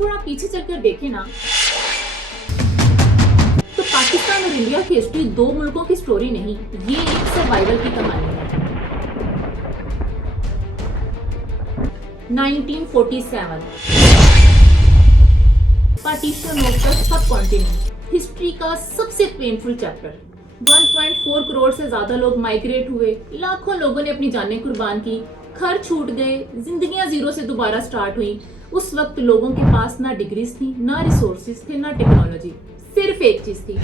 थोड़ा पीछे चलकर देखें ना, तो पाकिस्तान और इंडिया की हिस्ट्री दो मुल्कों की स्टोरी नहीं, ये एक सर्वाइवल की कहानी है। 1947 partition of the sub continent, history का सबसे पेनफुल चैप्टर। 1.4 करोड़ से ज्यादा लोग माइग्रेट हुए, लाखों लोगों ने अपनी जानें कुर्बान की, घर छूट गए, जिंदगियां जीरो से दोबारा स्टार्ट हुई। उस वक्त लोगों के पास ना डिग्रीज थी, ना रिसोर्सेज थे, ना टेक्नोलॉजी, सिर्फ एक चीज थी,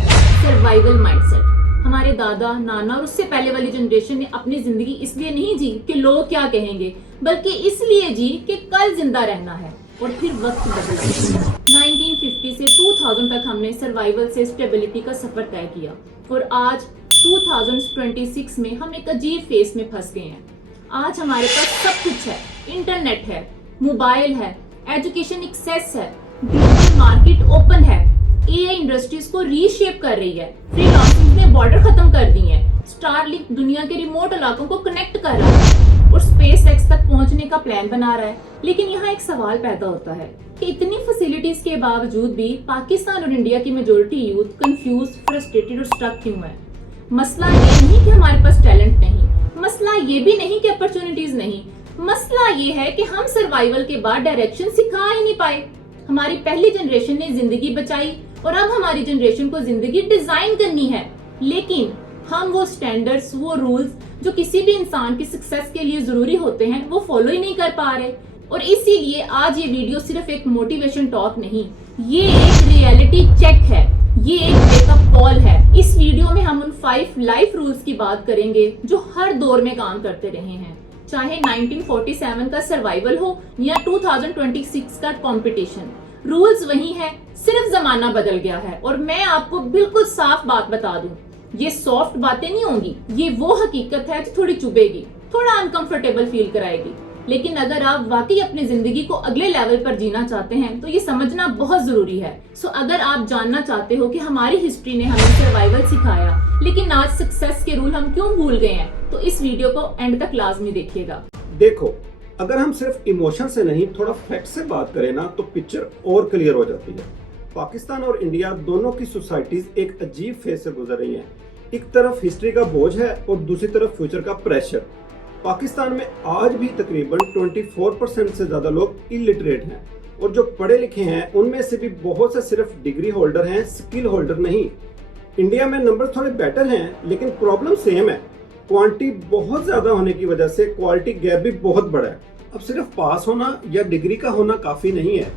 सर्वाइवल माइंडसेट। हमारे दादा नाना और उससे पहले वाली जनरेशन ने अपनी जिंदगी इसलिए नहीं जी कि लोग क्या कहेंगे, बल्कि इसलिए जी कि कल जिंदा रहना है। और फिर वक्त बदला। 1950 से 2000 तक हमने सर्वाइवल से स्टेबिलिटी का सफर तय किया और आज 2026 में हम एक अजीब फेस में फंस गए हैं। आज हमारे पास सब कुछ है, इंटरनेट है, मोबाइल है, एजुकेशन एक्सेस है, ग्लोबल मार्केट ओपन है, एआई इंडस्ट्रीज को रीशेप कर रही है, फ्रीलांसिंग ने बॉर्डर खत्म कर दी है, स्टारलिंक दुनिया के रिमोट इलाकों को कनेक्ट कर रहा है और स्पेस एक्स तक पहुंचने का प्लान बना रहा है। लेकिन यहाँ एक सवाल पैदा होता है कि इतनी फैसिलिटीज के बावजूद भी पाकिस्तान और इंडिया की मेजोरिटी यूथ कंफ्यूज, फ्रस्ट्रेटेड और स्टक क्यों है? मसला ये नहीं कि हमारे पास टैलेंट नहीं, मसला ये भी नहीं कि अपॉर्चुनिटीज नहीं, मसला ये है कि हम सर्वाइवल के बाद डायरेक्शन सिखा ही नहीं पाए। हमारी पहली जनरेशन ने जिंदगी बचाई और अब हमारी जनरेशन को जिंदगी डिजाइन करनी है, लेकिन हम वो स्टैंडर्ड्स, वो रूल्स जो किसी भी इंसान की सक्सेस के लिए जरूरी होते हैं, वो फॉलो ही नहीं कर पा रहे। और इसीलिए आज ये वीडियो सिर्फ एक मोटिवेशन टॉक नहीं, ये एक रियलिटी चेक है, ये एक वेकअप कॉल है। इस वीडियो में हम उन 5 लाइफ रूल्स की बात करेंगे जो हर दौर में काम करते रहे हैं, चाहे 1947 का सर्वाइवल हो या 2026 का कंपटीशन। रूल्स वही है, सिर्फ जमाना बदल गया है। और मैं आपको बिल्कुल साफ बात बता दूं, ये सॉफ्ट बातें नहीं होंगी, ये वो हकीकत है जो थोड़ी चुभेगी, थोड़ा अनकंफर्टेबल फील कराएगी। लेकिन अगर आप वाकई अपनी जिंदगी को अगले लेवल पर जीना चाहते हैं तो ये समझना बहुत जरूरी है। सो अगर आप जानना चाहते हो कि हमारी हिस्ट्री ने हमें सर्वाइवल सिखाया लेकिन आज सक्सेस के रूल हम क्यों भूल गए हैं, तो इस वीडियो को एंड तक लाजमी देखिएगा। देखो, अगर हम सिर्फ इमोशन से नहीं थोड़ा फैक्ट से बात करें ना, तो पिक्चर और क्लियर हो जाती है। पाकिस्तान और इंडिया दोनों की सोसाइटीज एक अजीब फेज से गुजर रही हैं। एक तरफ हिस्ट्री का बोझ है और दूसरी तरफ फ्यूचर का प्रेशर। पाकिस्तान में आज भी तकरीबन 24% से ज्यादा लोग इलिटरेट हैं और जो पढ़े लिखे हैं उनमें से भी बहुत से सिर्फ डिग्री होल्डर हैं, स्किल होल्डर नहीं। इंडिया में नंबर थोड़े बेटर हैं, लेकिन प्रॉब्लम सेम है। क्वांटिटी बहुत ज्यादा होने की वजह से क्वालिटी गैप भी बहुत बड़ा है। अब सिर्फ पास होना या डिग्री का होना काफी नहीं है।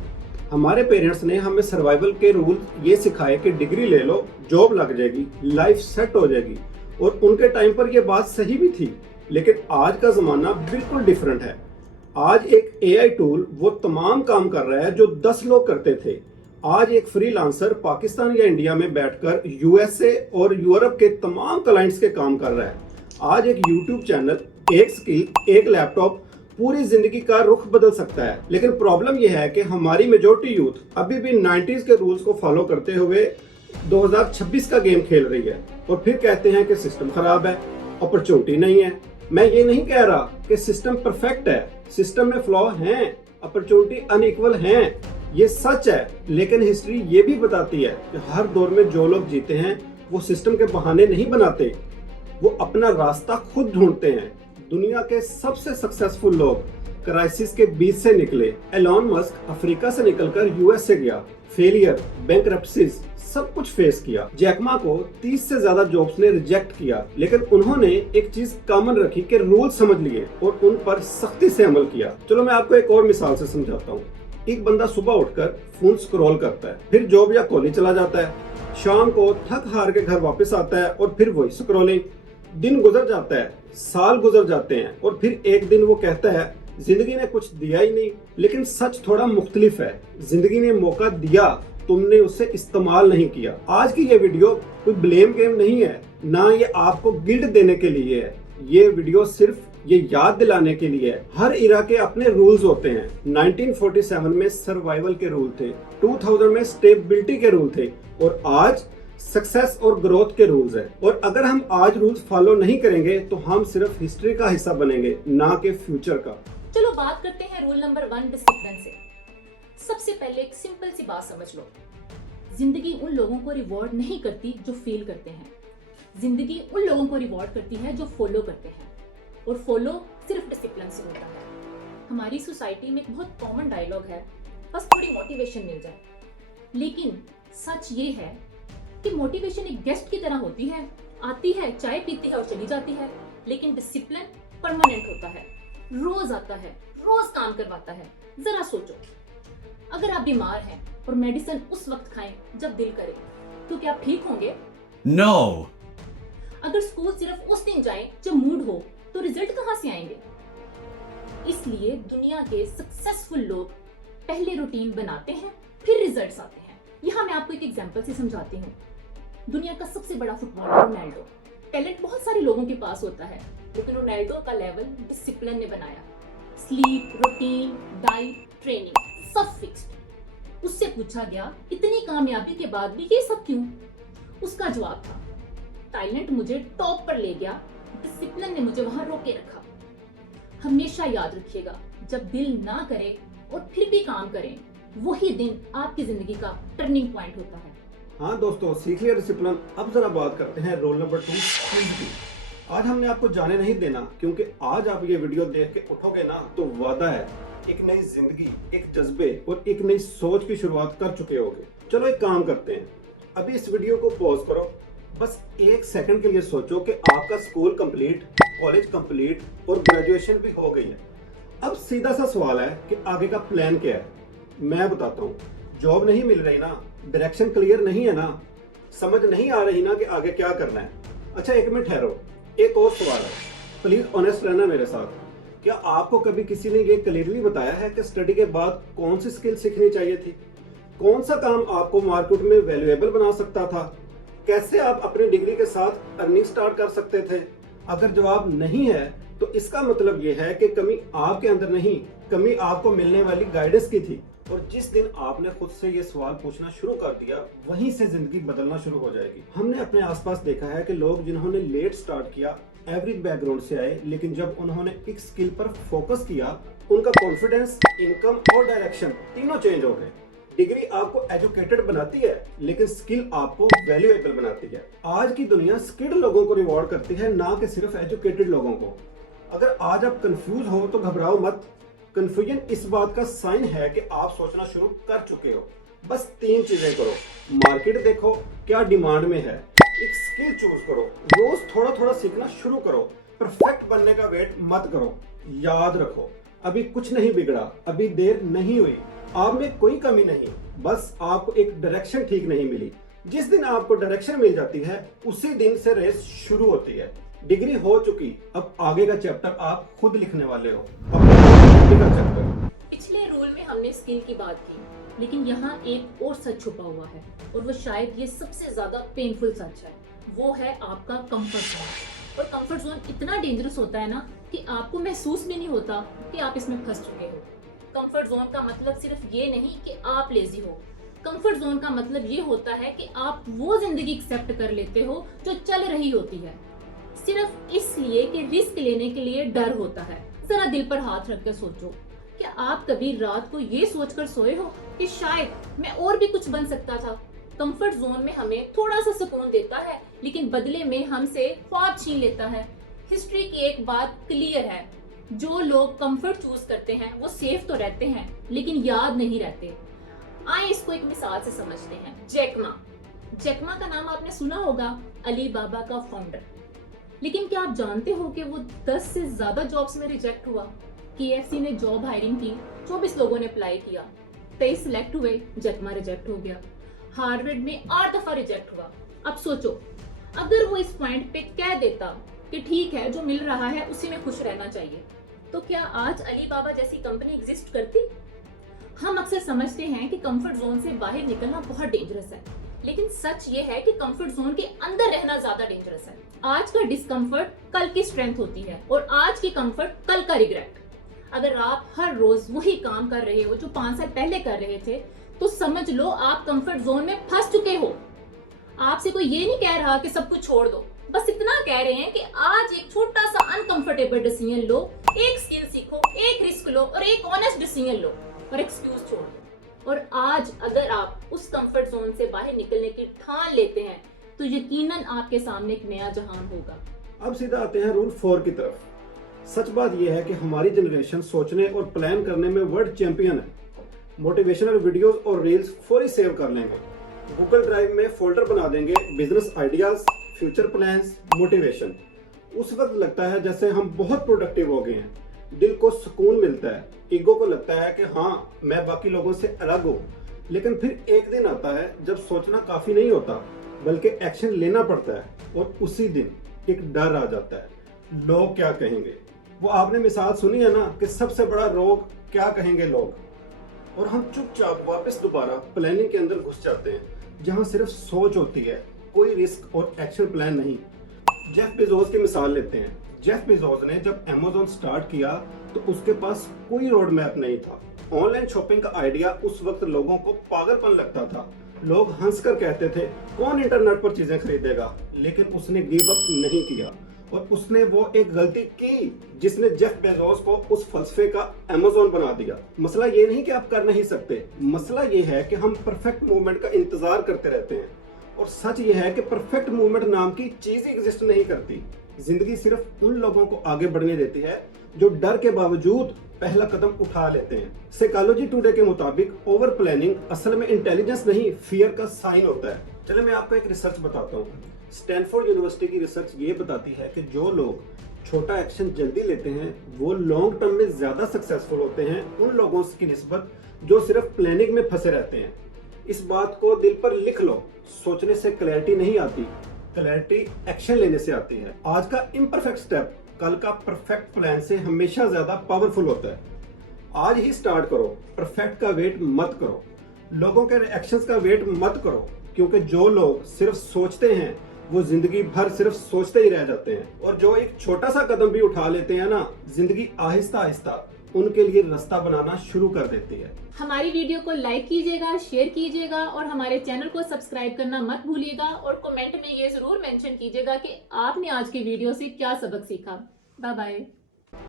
हमारे पेरेंट्स ने हमें सर्वाइवल के रूल ये सिखाए कि डिग्री ले लो, जॉब लग जाएगी, लाइफ सेट हो जाएगी, और उनके टाइम पर यह बात सही भी थी। लेकिन आज का जमाना बिल्कुल डिफरेंट है। आज एक एआई टूल वो तमाम काम कर रहा है जो 10 लोग करते थे। आज एक फ्रीलांसर पाकिस्तान या इंडिया में बैठकर यूएसए और यूरोप के तमाम क्लाइंट्स के काम कर रहा है। आज एक यूट्यूब चैनल, एक स्किल, एक लैपटॉप पूरी जिंदगी का रुख बदल सकता है। लेकिन प्रॉब्लम यह है कि हमारी मेजॉरिटी यूथ अभी भी 90s के रूल्स को फॉलो करते हुए 2026 का गेम खेल रही है और फिर कहते हैं कि सिस्टम खराब है, अपॉर्चुनिटी नहीं है। मैं ये नहीं कह रहा कि सिस्टम परफेक्ट है, सिस्टम में फ्लॉ हैं, अपॉर्चुनिटी अनइक्वल हैं, ये सच है। लेकिन हिस्ट्री ये भी बताती है कि हर दौर में जो लोग जीते हैं वो सिस्टम के बहाने नहीं बनाते, वो अपना रास्ता खुद ढूंढते हैं। दुनिया के सबसे सक्सेसफुल लोग क्राइसिस के बीच से निकले। एलोन मस्क अफ्रीका से निकलकर यूएस से गया, फेलियर, बैंकरप्सीज सब कुछ फेस किया। जैक मा को 30 से ज्यादा जॉब्स ने रिजेक्ट किया, लेकिन उन्होंने एक चीज कॉमन रखी कि रूल समझ लिए और उन पर सख्ती से अमल किया। चलो मैं आपको एक और मिसाल से समझाता हूँ। एक बंदा सुबह उठकर फोन स्क्रॉल करता है, फिर जॉब या कॉलेज चला जाता है, शाम को थक हार के घर वापस आता है और फिर वही स्क्रॉलिंग। दिन गुजर जाता है, साल गुजर जाते हैं और फिर एक दिन वो कहता है जिंदगी ने कुछ दिया ही नहीं। लेकिन सच थोड़ा मुख्तलिफ है। जिंदगी ने मौका दिया, तुमने उसे इस्तेमाल नहीं किया। आज की ये वीडियो कोई ब्लेम गेम नहीं है, ना ये आपको गिल्ट देने के लिए है। ये वीडियो सिर्फ ये याद दिलाने के लिए है, हर इरा के अपने रूल्स होते हैं। 1947 में सर्वाइवल के रूल थे, 2000 में स्टेबिलिटी के रूल थे और आज सक्सेस और ग्रोथ के रूल्स हैं। और अगर हम आज रूल्स फॉलो नहीं करेंगे तो हम सिर्फ हिस्ट्री का हिस्सा बनेंगे, ना कि फ्यूचर का। चलो बात करते हैं रूल नंबर 1 डिसिप्लिन से। सबसे पहले एक सिंपल सी बात समझ लो, जिंदगी उन लोगों को रिवॉर्ड नहीं करती जो फील करते हैं, जिंदगी उन लोगों को रिवॉर्ड करती है जो फॉलो करते हैं, और फॉलो सिर्फ डिसिप्लिन से होता है। हमारी सोसाइटी में एक बहुत कॉमन डायलॉग है, बस थोड़ी मोटिवेशन मिल जाए। लेकिन सच ये है कि मोटिवेशन एक गेस्ट की तरह होती है, आती है, चाय पीती है और चली जाती है। लेकिन डिसिप्लिन परमानेंट होता है, रोज आता है, रोज काम करवाता है। जरा सोचो, अगर आप बीमार हैं और मेडिसिन उस वक्त खाएं जब दिल करे, तो क्या आप ठीक होंगे? No! अगर स्कूल सिर्फ उस दिन जाएं जब मूड हो, तो रिजल्ट कहां से आएंगे? इसलिए दुनिया के सक्सेसफुल लोग पहले रूटीन बनाते हैं, फिर रिजल्ट्स आते हैं। यहाँ मैं आपको एक एग्जांपल से समझाती हूँ। दुनिया का सबसे बड़ा फुटबॉलर रोनाल्डो, टैलेंट बहुत सारे लोगों के पास होता है, लेकिन रोनाल्डो का लेवल डिसिप्लिन ने बनाया। स्लीप, रूटीन, डाइट, ट्रेनिंग सब फिक्स्ड। उससे पूछा गया, इतनी कामयाबी के बाद भी ये सब क्यों? उसका जवाब था, टैलेंट मुझे टॉप पर ले गया, डिसिप्लिन ने मुझे वहां रोके रखा। हमेशा याद रखिएगा, जब दिल ना करे और फिर भी काम करें, वही दिन आपकी जिंदगी का टर्निंग पॉइंट होता है। हाँ दोस्तों, सीख लिया डिसिप्लिन। अब जरा बात करते हैं रोल नंबर 2 स्किल्स की। आज हमने आपको जाने नहीं देना, क्योंकि आज आप ये वीडियो देख के उठोगे ना तो वादा है एक नई जिंदगी, एक जज्बे और एक नई सोच की शुरुआत कर चुके होगे। चलो एक काम करते हैं, अभी इस वीडियो को पॉज करो, बस 1 सेकंड के लिए सोचो कि आपका स्कूल कंप्लीट, कॉलेज कंप्लीट और ग्रेजुएशन भी हो गई है। अब सीधा सा सवाल है कि आगे का प्लान क्या है। मैं बताता हूँ, जॉब नहीं मिल रही ना, डायरेक्शन क्लियर नहीं है ना, समझ नहीं आ रही ना कि आगे क्या करना है। अच्छा 1 मिनट ठहरो, एक और सवाल है, प्लीज ऑनेस्ट रहना मेरे साथ। क्या आपको कभी किसी ने ये क्लियरली बताया है कि स्टडी के बाद कौन सी स्किल सीखनी चाहिए थी? कौन सा काम आपको मार्केट में वैल्यूएबल बना सकता था? कैसे आप अपनी डिग्री के साथ अर्निंग स्टार्ट कर सकते थे? अगर जवाब नहीं है तो इसका मतलब यह है कि कमी आपके अंदर नहीं, कमी आपको मिलने वाली गाइडेंस की थी। और जिस दिन आपने खुद से ये सवाल पूछना शुरू कर दिया, वहीं से जिंदगी बदलना शुरू हो जाएगी। हमने अपने आसपास देखा है कि लोग जिन्होंने लेट स्टार्ट किया, एवरेज बैकग्राउंड से आए, लेकिन जब उन्होंने एक स्किल पर फोकस किया, उनका कॉन्फिडेंस, इनकम और डायरेक्शन तीनों चेंज हो गए। डिग्री आपको एजुकेटेड बनाती है, लेकिन स्किल आपको वैल्यूएबल बनाती है। आज की दुनिया स्किल्ड लोगों को रिवॉर्ड करती है, ना कि सिर्फ एजुकेटेड लोगों को। अगर आज आप कंफ्यूज हो तो घबराओ मत। कंफ्यूजन इस बात का साइन है कि आप सोचना शुरू कर चुके हो। बस 3 चीजें करो, मार्केट देखो क्या डिमांड में है, एक स्किल चूज करो, रोज थोड़ा थोड़ा सीखना शुरू करो, परफेक्ट बनने का वेट मत करो। याद रखो, अभी कुछ नहीं बिगड़ा, अभी देर नहीं हुई, आप में कोई कमी नहीं, बस आपको एक डायरेक्शन ठीक नहीं मिली। जिस दिन आपको डायरेक्शन मिल जाती है, उसी दिन से रेस शुरू होती है। डिग्री हो चुकी, अब आगे का चैप्टर आप खुद लिखने वाले हो, अपना चैप्टर। पिछले रूल में हमने स्किल की बात की, लेकिन यहाँ एक और सच छुपा हुआ है, और वो शायद ये सबसे ज्यादा पेनफुल सच है। वो है आपका कंफर्ट जोन। और कंफर्ट जोन इतना डेंजरस होता है ना कि आपको महसूस भी नहीं होता कि आप इसमें फंस चुके हो। कंफर्ट जोन का मतलब सिर्फ ये नहीं कि आप लेजी हो, कंफर्ट जोन का मतलब ये होता है कि आप वो जिंदगी एक्सेप्ट कर लेते हो जो चल रही होती है, सिर्फ इसलिए कि रिस्क लेने के लिए डर होता है। जरा दिल पर हाथ रख कर सोचो, क्या आप कभी रात को ये सोचकर सोए हो कि शायद मैं और भी कुछ बन सकता था? कंफर्ट जोन में हमें थोड़ा सा सुकून देता है, लेकिन बदले में हमसे ख्वाब छीन लेता है। हिस्ट्री की एक बात क्लियर है, जो लोग कंफर्ट चूज करते हैं वो सेफ तो रहते हैं, लेकिन याद नहीं रहते। आए इसको एक मिसाल से समझते हैं। जैक मा का नाम आपने सुना होगा, अली बाबा का फाउंडर। लेकिन क्या आप जानते हो कि वो 10 से ज्यादा जॉब्स में रिजेक्ट हुआ? KFC ने जॉब हायरिंग की, 24 लोगों ने अप्लाई किया, 23 सिलेक्ट हुए, जैक मा रिजेक्ट हो गया। हार्वर्ड में 8 दफा रिजेक्ट हुआ। अब सोचो, अगर वो इस पॉइंट पे कह देता कि ठीक है, जो मिल रहा है उसी में खुश रहना चाहिए, तो क्या आज अली बाबा जैसी कंपनी एग्जिस्ट करती? हम अक्सर समझते हैं कि कंफर्ट जोन से बाहर निकलना बहुत डेंजरस है, लेकिन सच ये है कि कंफर्ट जोन के अंदर रहना ज्यादा डेंजरस है। आज का डिस्कम्फर्ट कल की स्ट्रेंथ होती है, और आज की कंफर्ट कल का रिग्रेट। अगर आप हर रोज वही काम कर रहे हो जो 5 साल पहले कर रहे थे, तो समझ लो आप कंफर्ट जोन में फंस चुके हो। आपसे कोई ये नहीं कह रहा कि सब कुछ छोड़ दो, बस इतना कह रहे हैं कि आज एक छोटा सा अनकंफर्टेबल डिसीजन लो, एक स्किल सीखो, एक रिस्क लो और एक ऑनेस्ट डिसीजन लो, और एक्सक्यूज छोड़ दो। और आज अगर आप उस कंफर्ट जोन से बाहर निकलने की ठान लेते हैं तो यकीनन आपके सामने एक नया जहान होगा। अब सीधा आते हैं रूल 4 की तरफ। सच बात यह है कि हमारी जनरेशन सोचने और प्लान करने में वर्ल्ड चैंपियन है। मोटिवेशनल वीडियोस और रील्स फौरी सेव कर लेंगे, गूगल ड्राइव में फोल्डर बना देंगे, business ideas, future plans, motivation. उस वक्त लगता है जैसे हम बहुत प्रोडक्टिव हो गए हैं, दिल को सुकून मिलता है, ईगो को लगता है कि हाँ मैं बाकी लोगों से अलग हूँ। लेकिन फिर एक दिन आता है जब सोचना काफी नहीं होता बल्कि एक्शन लेना पड़ता है, और उसी दिन एक डर आ जाता है, लोग क्या कहेंगे। वो आपने मिसाल सुनी है ना कि सबसे बड़ा रोग क्या कहेंगे लोग, और हम चुपचाप वापस दोबारा प्लानिंग के अंदर घुस जाते हैं जहां सिर्फ सोच होती है, कोई रिस्क और एक्शन प्लान नहीं। जेफ बेजोस की मिसाल लेते हैं। जेफ बेजोस ने जब अमेज़न स्टार्ट किया तो उसके पास कोई रोड मैप नहीं था। ऑनलाइन शॉपिंग का आइडिया उस वक्त लोगों को पागलपन लगता था। लोग हंसकर कहते थे कौन इंटरनेट पर चीजें खरीदेगा, लेकिन उसने गिव अप नहीं किया और उसने वो एक गलती की जिसने जेफ बेजोस को उस फलसफे का अमेज़न बना दिया। मसला ये नहीं कि आप कर नहीं सकते, मसला ये है कि हम परफेक्ट मूवमेंट का इंतजार करते रहते हैं। और सच ये है कि परफेक्ट मूवमेंट नाम की चीज एग्जिस्ट नहीं करती। जिंदगी सिर्फ उन लोगों को आगे बढ़ने देती है जो डर के बावजूद पहला कदम उठा लेते हैं। साइकोलॉजी टुडे के मुताबिक ओवर प्लानिंग असल में इंटेलिजेंस नहीं, फियर का साइन होता है। चलिए मैं आपको एक रिसर्च बताता हूँ। स्टैनफोर्ड यूनिवर्सिटी की रिसर्च ये बताती है कि जो लोग छोटा एक्शन जल्दी लेते हैं वो लॉन्ग टर्म में ज्यादा सक्सेसफुल होते हैं उन लोगों की निस्बत जो सिर्फ प्लानिंग में फंसे रहते हैं। इस बात को दिल पर लिख लो, सोचने से क्लैरिटी नहीं आती, क्लैरिटी एक्शन लेने से आती है। आज का इम्परफेक्ट स्टेप कल का परफेक्ट प्लान से हमेशा ज्यादा पावरफुल होता है। आज ही स्टार्ट करो, परफेक्ट का वेट मत करो, लोगों के रिएक्शंस का वेट मत करो, क्योंकि जो लोग सिर्फ सोचते हैं वो जिंदगी भर सिर्फ सोचते ही रह जाते हैं, और जो एक छोटा सा कदम भी उठा लेते हैं ना, जिंदगी आहिस्ता आहिस्ता उनके लिए रास्ता बनाना शुरू कर देती है। हमारी वीडियो को लाइक कीजिएगा, शेयर कीजिएगा और हमारे चैनल को सब्सक्राइब करना मत भूलिएगा, और कमेंट में ये जरूर मेंशन कीजिएगा कि आपने आज की वीडियो से क्या सबक सीखा। Bye bye.